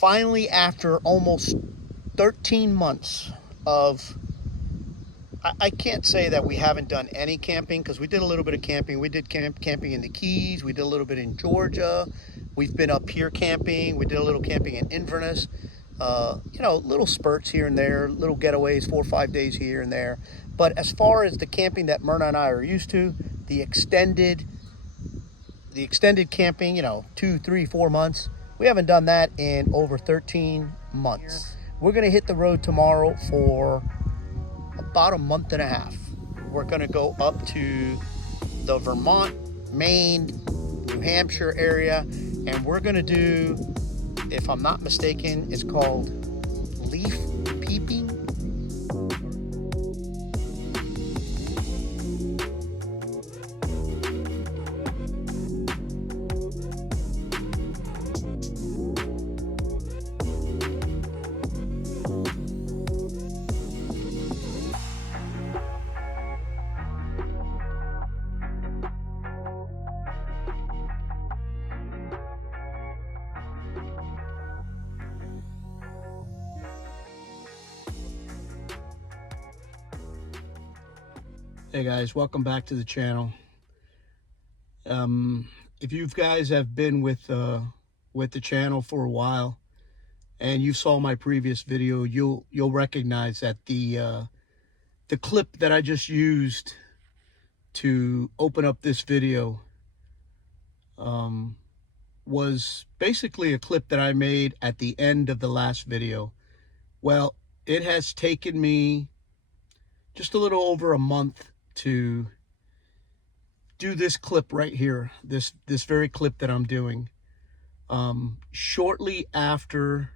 finally, after almost 13 months of, I can't say that we haven't done any camping, because we did a little bit of camping. We did camping in the Keys. We did a little bit in Georgia. We've been up here camping. We did a little camping in Inverness. Little spurts here and there, little getaways, 4 or 5 days here and there. But as far as the camping that Myrna and I are used to, the extended camping, 2, 3, 4 months, we haven't done that in over 13 months. We're going to hit the road tomorrow for about a month and a half. We're going to go up to the Vermont, Maine, New Hampshire area, and we're going to do, if I'm not mistaken, it's called leaf peeping. Hey guys, welcome back to the channel. If you guys have been with the channel for a while and you saw my previous video, you'll recognize that the clip that I just used to open up this video was basically a clip that I made at the end of the last video. Well, it has taken me just a little over a month to do this clip right here, this very clip that I'm doing. Shortly after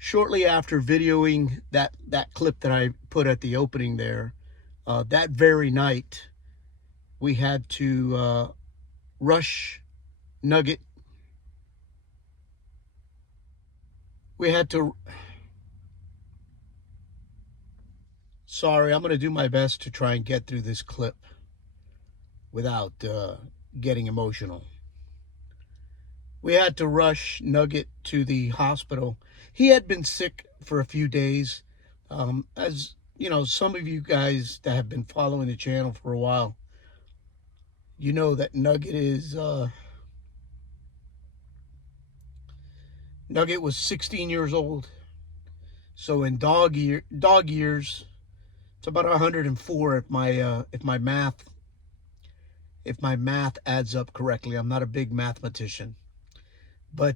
videoing that clip that I put at the opening there, that very night we had to rush Nugget. Sorry, I'm going to do my best to try and get through this clip without getting emotional. We had to rush Nugget to the hospital. He had been sick for a few days. As you know, some of you guys that have been following the channel for a while, you know that Nugget was 16 years old. So in dog years, it's about 104 if my math adds up correctly. I'm not a big mathematician, but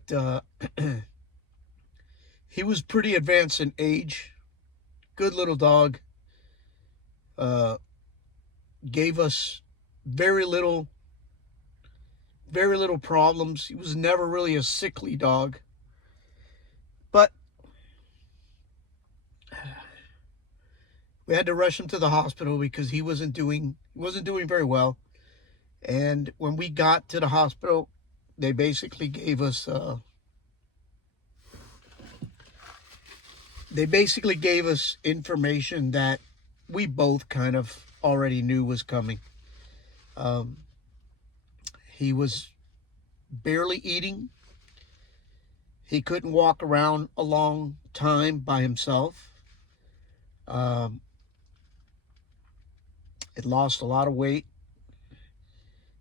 he was pretty advanced in age. Good little dog. Gave us very little problems. He was never really a sickly dog, but we had to rush him to the hospital because he wasn't doing very well. And when we got to the hospital, they basically gave us information that we both kind of already knew was coming. He was barely eating. He couldn't walk around a long time by himself. It lost a lot of weight,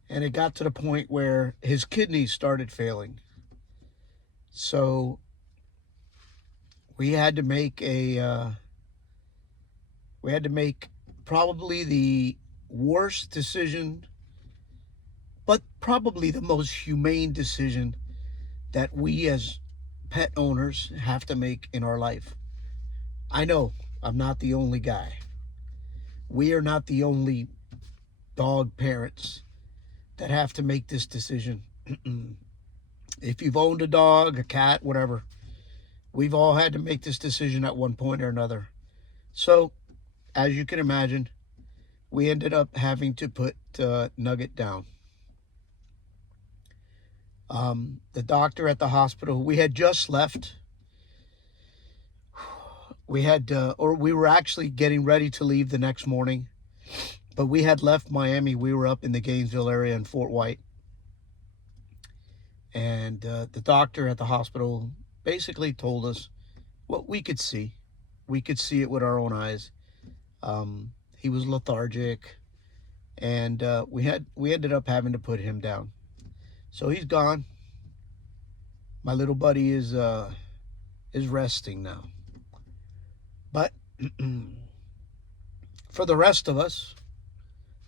and it got to the point where his kidneys started failing. So we had to make probably the worst decision, but probably the most humane decision that we as pet owners have to make in our life. I know I'm not the only guy. We are not the only dog parents that have to make this decision. If you've owned a dog, a cat, whatever, we've all had to make this decision at one point or another. So, as you can imagine, we ended up having to put Nugget down. The doctor at the hospital, we had just left. We were actually getting ready to leave the next morning, but we had left Miami. We were up in the Gainesville area in Fort White. And the doctor at the hospital basically told us what we could see. We could see it with our own eyes. He was lethargic, and we ended up having to put him down. So he's gone. My little buddy is resting now. But for the rest of us,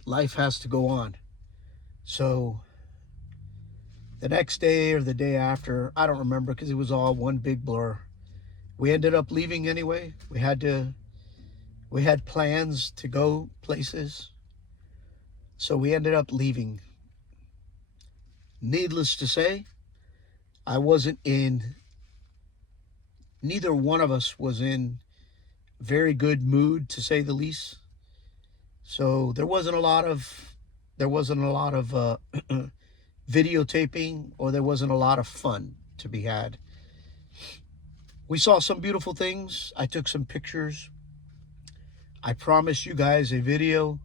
life has to go on. So the next day or the day after, I don't remember because it was all one big blur. We ended up leaving anyway. We had plans to go places. So we ended up leaving. Needless to say, I wasn't in, neither one of us was in very good mood, to say the least. So there wasn't a lot of videotaping, or there wasn't a lot of fun to be had. We saw some beautiful things. I took some pictures. I promised you guys a video,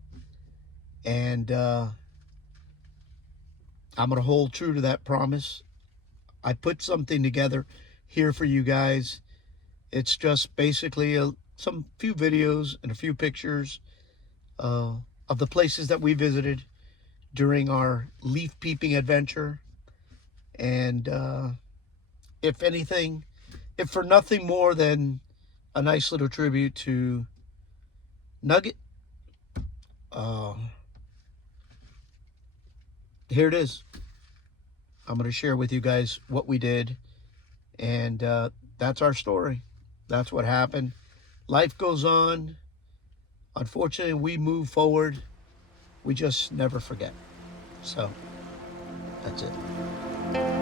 and I'm going to hold true to that promise. I put something together here for you guys. It's just basically some few videos and a few pictures of the places that we visited during our leaf peeping adventure. And if anything, if for nothing more than a nice little tribute to Nugget, here it is. I'm going to share with you guys what we did, and that's our story. That's what happened. Life goes on. Unfortunately, we move forward. We just never forget. So, that's it.